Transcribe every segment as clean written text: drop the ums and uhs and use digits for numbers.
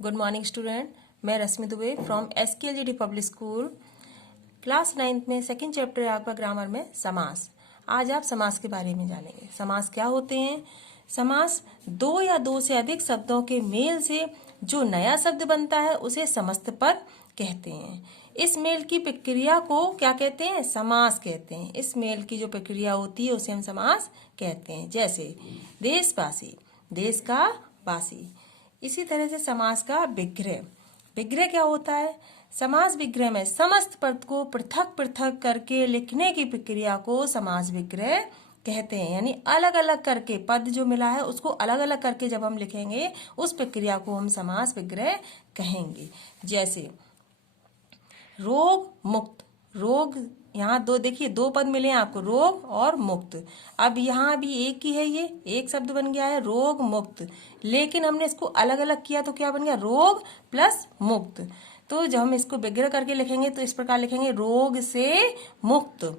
Good morning student. मैं Rashmi Dubey from SKLGD public school class 9th में second chapter आपका grammar में समास। आज आप समास के बारे में जानेंगे। समास क्या होते हैं? समास दो या दो से अधिक शब्दों के मेल से जो नया शब्द बनता है उसे समस्त पद कहते हैं। इस मेल की प्रक्रिया को क्या कहते हैं? समास कहते हैं। इस मेल की जो प्रक्रिया होती है उसे हम समास कहते हैं। जैसे देशवासी, देश का वासी। इसी तरह से समास का विग्रह। विग्रह क्या होता है? समास विग्रह में समस्त पद को पृथक पृथक करके लिखने की प्रक्रिया को समास विग्रह कहते हैं। यानी अलग अलग करके पद जो मिला है उसको अलग अलग करके जब हम लिखेंगे उस प्रक्रिया को हम समास विग्रह कहेंगे। जैसे रोग मुक्त। रोग, यहाँ दो देखिए, दो पद मिले हैं आपको, रोग और मुक्त। अब यहाँ भी एक ही है, ये एक शब्द बन गया है रोग मुक्त, लेकिन हमने इसको अलग अलग किया तो क्या बन गया? रोग प्लस मुक्त। तो जब हम इसको विग्रह करके लिखेंगे तो इस प्रकार लिखेंगे, रोग से मुक्त।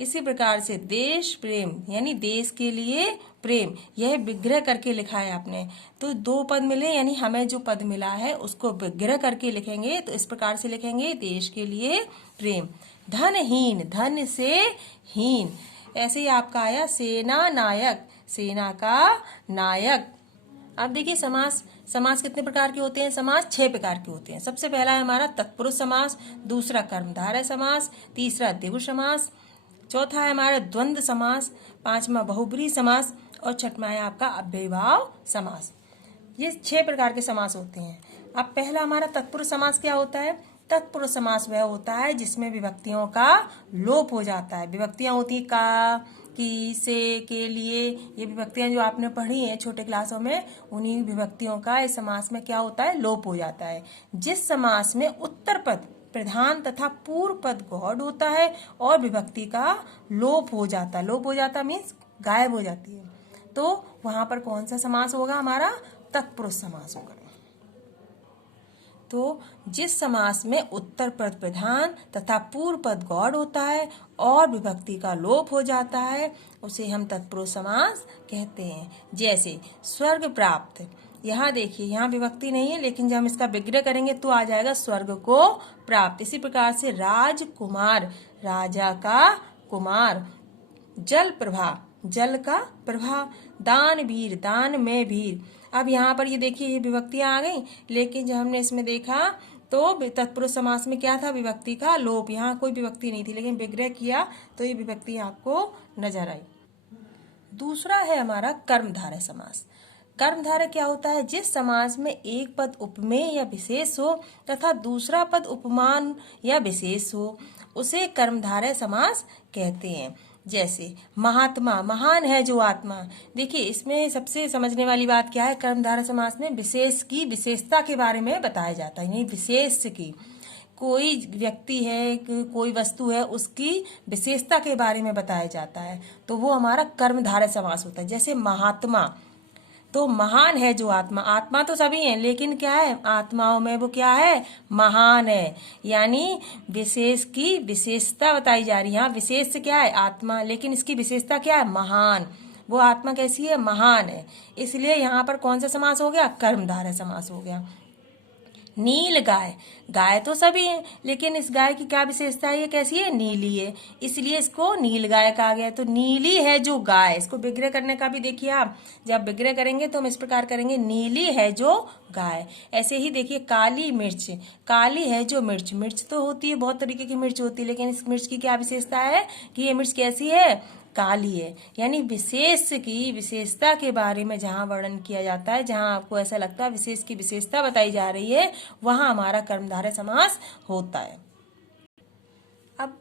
इसी प्रकार से देश प्रेम, यानी देश के लिए प्रेम, यह विग्रह करके लिखा है आपने। तो दो पद मिले, यानी हमें जो पद मिला है उसको विग्रह करके लिखेंगे तो इस प्रकार से लिखेंगे, देश के लिए प्रेम। धनहीन, धन से हीन। ऐसे ही आपका आया सेना नायक, सेना का नायक। अब देखिए समास, समास कितने प्रकार के होते हैं? समास 6 प्रकार के होते हैं। सबसे पहला है हमारा तत्पुरुष समास, दूसरा कर्मधारय समास, तीसरा द्विगु समास, चौथा है हमारा द्वंद्व समास, पांचवा बहुब्रीहि समास और छठवां है आपका अव्ययीभाव समास। ये 6 प्रकार के समास होते हैं। अब पहला हमारा तत्पुरुष समास क्या होता है? तत्पुरुष समास वह होता है जिसमें विभक्तियों का लोप हो जाता है। विभक्तियां होती का, की, से, के, लिए, ये विभक्तियां जो आपने पढ़ी हैं छोटे क्लासों में, उन्हीं विभक्तियों का इस समास में क्या होता है? लोप हो जाता है। जिस समास में उत्तर पद प्रधान तथा पूर्व पद गौड़ होता है और विभक्ति का लोप हो जाता है। लोप हो जाता मीन्स गायब हो जाती है। तो वहां पर कौन सा समास होगा? हमारा तत्पुरुष समास होगा। तो जिस समास में उत्तर पद प्रधान तथा पूर्व पद गौड़ होता है और विभक्ति का लोप हो जाता है उसे हम तत्पुरुष समास कहते हैं। जैसे स्वर्ग प्राप्त। यहाँ देखिए, यहाँ विभक्ति नहीं है, लेकिन जब हम इसका विग्रह करेंगे तो आ जाएगा स्वर्ग को प्राप्त। इसी प्रकार से राजकुमार, राजा का कुमार। जल प्रभा, जल का प्रभा। दान वीर, दान में वीर। अब यहाँ पर ये देखिए, ये विभक्तियां आ गई, लेकिन जब हमने इसमें देखा तो तत्पुरुष समास में क्या था? विभक्ति का लोप। यहाँ कोई विभक्ति नहीं थी, लेकिन विग्रह किया तो ये विभक्ति आपको नजर आई। दूसरा है हमारा कर्मधारय समास। कर्मधारय क्या होता है? जिस समास में एक पद उपमेय या विशेष हो तथा दूसरा पद उपमान या विशेष हो उसे कर्मधारय समास कहते हैं। जैसे महात्मा, महान है जो आत्मा। देखिए, इसमें सबसे समझने वाली बात क्या है? कर्मधारय समास में विशेष की विशेषता के बारे में बताया जाता है। यानी विशेष की, कोई व्यक्ति है, कोई वस्तु है, उसकी विशेषता के बारे में बताया जाता है तो वो हमारा कर्मधारय समास होता है। जैसे महात्मा, तो महान है जो आत्मा। आत्मा तो सभी हैं, लेकिन क्या है? आत्माओं में वो क्या है? महान है। यानी विशेष की विशेषता बताई जा रही है। यहाँ विशेष से क्या है? आत्मा, लेकिन इसकी विशेषता क्या है? महान। वो आत्मा कैसी है? महान है। इसलिए यहाँ पर कौन सा समास हो गया? कर्मधारय समास हो गया। नील गाय, गाय तो सभी हैं, लेकिन इस गाय की क्या विशेषता है? ये कैसी है? नीली है, इसलिए इसको नील गाय कहा गया। तो नीली है जो गाय। इसको विग्रह करने का भी देखिए आप, जब विग्रह करेंगे तो हम इस प्रकार करेंगे, नीली है जो गाय। ऐसे ही देखिए काली मिर्च, काली है जो मिर्च। मिर्च तो होती है, बहुत तरीके की मिर्च होती है, लेकिन इस मिर्च की क्या विशेषता है कि ये मिर्च कैसी है? काली है। यानी विशेष की विशेषता के बारे में जहाँ वर्णन किया जाता है, जहाँ आपको ऐसा लगता है विशेष की विशेषता बताई जा रही है, वहाँ हमारा कर्मधारय समास होता है। अब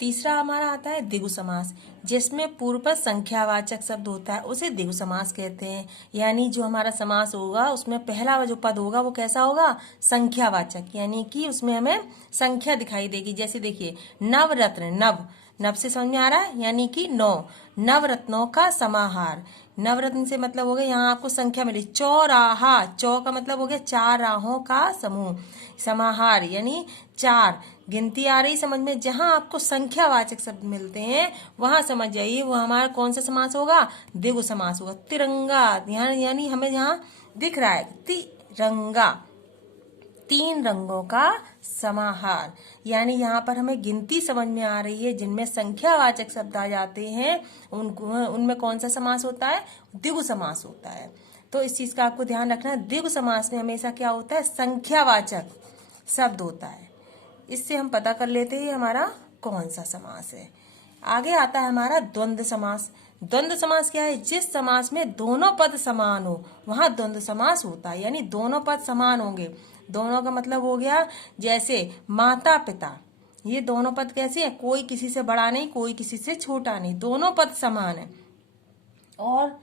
तीसरा हमारा आता है द्विगु समास, जिसमें पूर्व पद संख्यावाचक शब्द होता है उसे द्विगु समास कहते हैं। यानी जो हमारा समास होगा उसमें पहला जो पद होगा वो कैसा होगा? संख्यावाचक, यानी कि उसमें हमें संख्या दिखाई देगी। जैसे देखिए नवरत्न, नव, नव से समझ में आ रहा है, यानी कि 9। नवरत्नों का समाहार। नवरत्न से मतलब हो गया, यहाँ आपको संख्या मिली। चौराहा, चौ का मतलब हो गया 4 राहों का समूह। समाहार यानी 4, गिनती आ रही समझ में। जहां आपको संख्यावाचक शब्द मिलते हैं वहां समझ जाइए वो हमारा कौन सा समास होगा? द्विगु समास होगा। तिरंगा, यानी हमें यहाँ दिख रहा है तिरंगा। तीन रंगों का समाहार। यानी यहाँ पर हमें गिनती समझ में आ रही है, जिनमें संख्यावाचक शब्द आ जाते हैं उनमें कौन सा समास होता है? द्विगु समास होता है। तो इस चीज का आपको ध्यान रखना है, द्विगु समास में हमेशा क्या होता है? संख्यावाचक शब्द होता है। इससे हम पता कर लेते हैं हमारा कौन सा समास है। आगे आता है हमारा द्वंद्व समास। द्वंद्व समास क्या है? जिस समास में दोनों पद समान हो वहां द्वंद्व समास होता है। यानी दोनों पद समान होंगे। दोनों का मतलब हो गया जैसे माता पिता, ये दोनों पद कैसे हैं? कोई किसी से बड़ा नहीं, कोई किसी से छोटा नहीं, दोनों पद समान है। और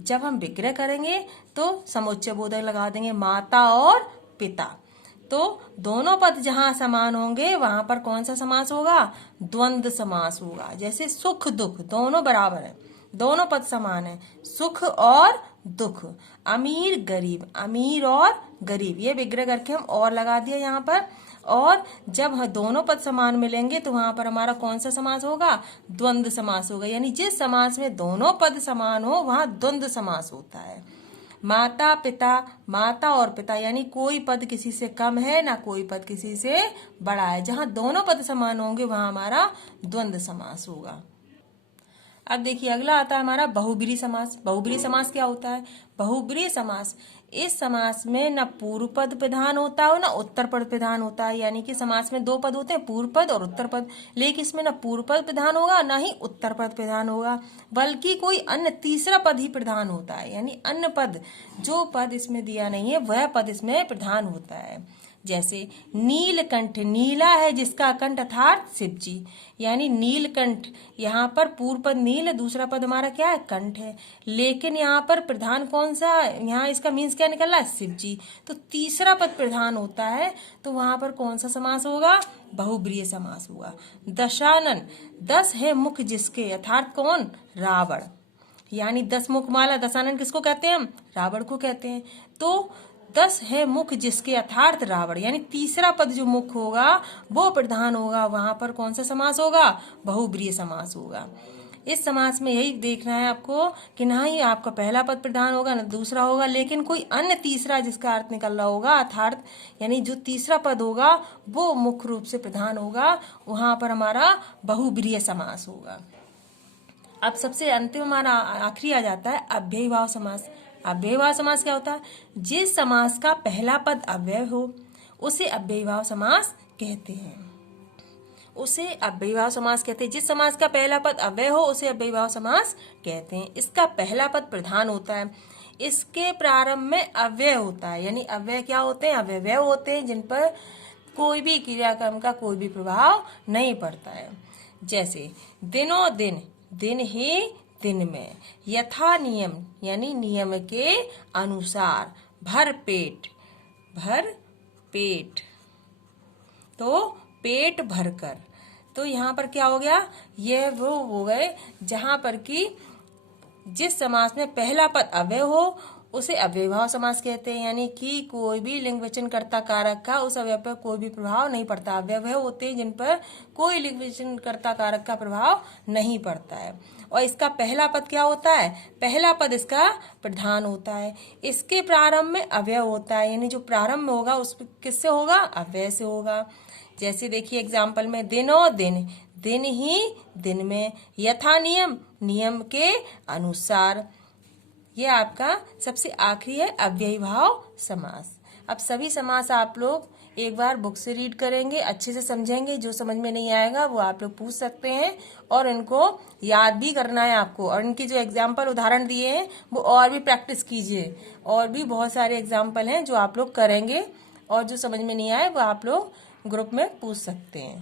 जब हम विग्रह करेंगे तो समुच्चय बोधक लगा देंगे, माता और पिता। तो दोनों पद जहां समान होंगे वहां पर कौन सा समास होगा? द्वंद्व समास होगा। जैसे सुख दुख दोनों बराबर है, दोनों पद समान है, सुख और दुख। अमीर गरीब, अमीर और गरीब, ये विग्रह करके हम और लगा दिया यहाँ पर। और जब दोनों पद समान मिलेंगे तो वहां पर हमारा कौन सा समास होगा? द्वंद्व समास होगा। यानी जिस समास में दोनों पद समान हो वहां द्वंद्व समास होता है। माता पिता, माता और पिता, यानी कोई पद किसी से कम है ना कोई पद किसी से बड़ा है। जहां दोनों पद समान होंगे वहां हमारा द्वंद्व समास होगा। अब देखिए अगला आता है हमारा बहुब्रीहि समास। बहुब्रीहि समास क्या होता है? बहुब्रीहि समास, इस समास में न पूर्व पद प्रधान होता है न उत्तर पद प्रधान होता है। यानी कि समास में दो पद होते हैं, पूर्व पद और उत्तर पद, लेकिन इसमें न पूर्व पद प्रधान होगा न ही उत्तर पद प्रधान होगा, बल्कि कोई अन्य तीसरा पद ही प्रधान होता है। यानी अन्य पद, जो पद इसमें दिया नहीं है वह पद इसमें प्रधान होता है। जैसे नीलकंठ, नीला है जिसका कंठ अर्थात शिव जी। यानी नीलकंठ, यहाँ पर पूर्व पद नील है, दूसरा पद हमारा क्या है? कंठ है। लेकिन यहाँ पर प्रधान कौन सा? यहाँ इसका मीन्स क्या निकल रहा है? शिव जी। तो तीसरा पद प्रधान होता है, तो वहां पर कौन सा समास होगा? बहुब्रीहि समास होगा। दशानन, 10 है मुख जिसके, अर्थात कौन? रावण। यानी 10 मुख माला, दशानन किसको कहते हैं हम? रावण को कहते हैं। तो 10 है मुख जिसके, अर्थात रावण। यानी तीसरा पद जो मुख होगा वो प्रधान होगा, वहां पर कौन सा समास होगा? बहुब्रीहि समास होगा। इस समास में यही देखना है आपको कि ना ही आपका पहला पद प्रधान होगा न दूसरा होगा, लेकिन कोई अन्य तीसरा जिसका अर्थ निकल रहा होगा, अर्थात यानी जो तीसरा पद होगा वो मुख्य रूप से प्रधान होगा, वहां पर हमारा बहुब्रीहि समास होगा। अब सबसे अंतिम हमारा आखिरी आ जाता है अव्ययी भाव समास। अव्ययी भाव समास क्या होता है? जिस समास का पहला पद अव्यय हो उसे अव्ययी भाव समास कहते हैं। उसे अव्ययी भाव समास कहते हैं। जिस समास का पहला पद अव्यय हो उसे अव्ययी भाव समास कहते हैं। इसका पहला पद प्रधान होता है, इसके प्रारंभ में अव्यय होता है। यानी अव्यय क्या होते हैं? अव्यय होते हैं जिन पर कोई भी क्रियाक्रम का कोई भी प्रभाव नहीं पड़ता है। जैसे दिनों दिन, दिन ही दिन में, यथा नियम यानी नियम के अनुसार, भर पेट, भर पेट, तो पेट भरकर। तो यहाँ पर क्या हो गया? ये वो हो गए जहां पर कि जिस समास में पहला पद अव्यय हो उसे अव्ययी भाव समास कहते हैं। यानी कि कोई भी लिंग वचन कर्ता कारक का उस अव्यय पर कोई भी प्रभाव नहीं पड़ता। अव्यय होते हैं जिन पर कोई लिंग वचन कर्ता कारक का प्रभाव नहीं पड़ता है। और इसका पहला पद क्या होता है? पहला पद इसका प्रधान होता है। इसके प्रारंभ में अव्यय होता है, यानी जो प्रारंभ में होगा उस किससे होगा? अव्यय से होगा। जैसे देखिए एग्जाम्पल में दिनों दिन, दिन ही दिन में, यथा नियम, नियम के अनुसार। ये आपका सबसे आखिरी है अव्ययी भाव समास। अब सभी समास आप लोग एक बार बुक से रीड करेंगे, अच्छे से समझेंगे। जो समझ में नहीं आएगा वो आप लोग पूछ सकते हैं और इनको याद भी करना है आपको। और इनकी जो एग्जाम्पल उदाहरण दिए हैं वो और भी प्रैक्टिस कीजिए। और भी बहुत सारे एग्जाम्पल हैं जो आप लोग करेंगे और जो समझ में नहीं आए वो आप लोग ग्रुप में पूछ सकते हैं।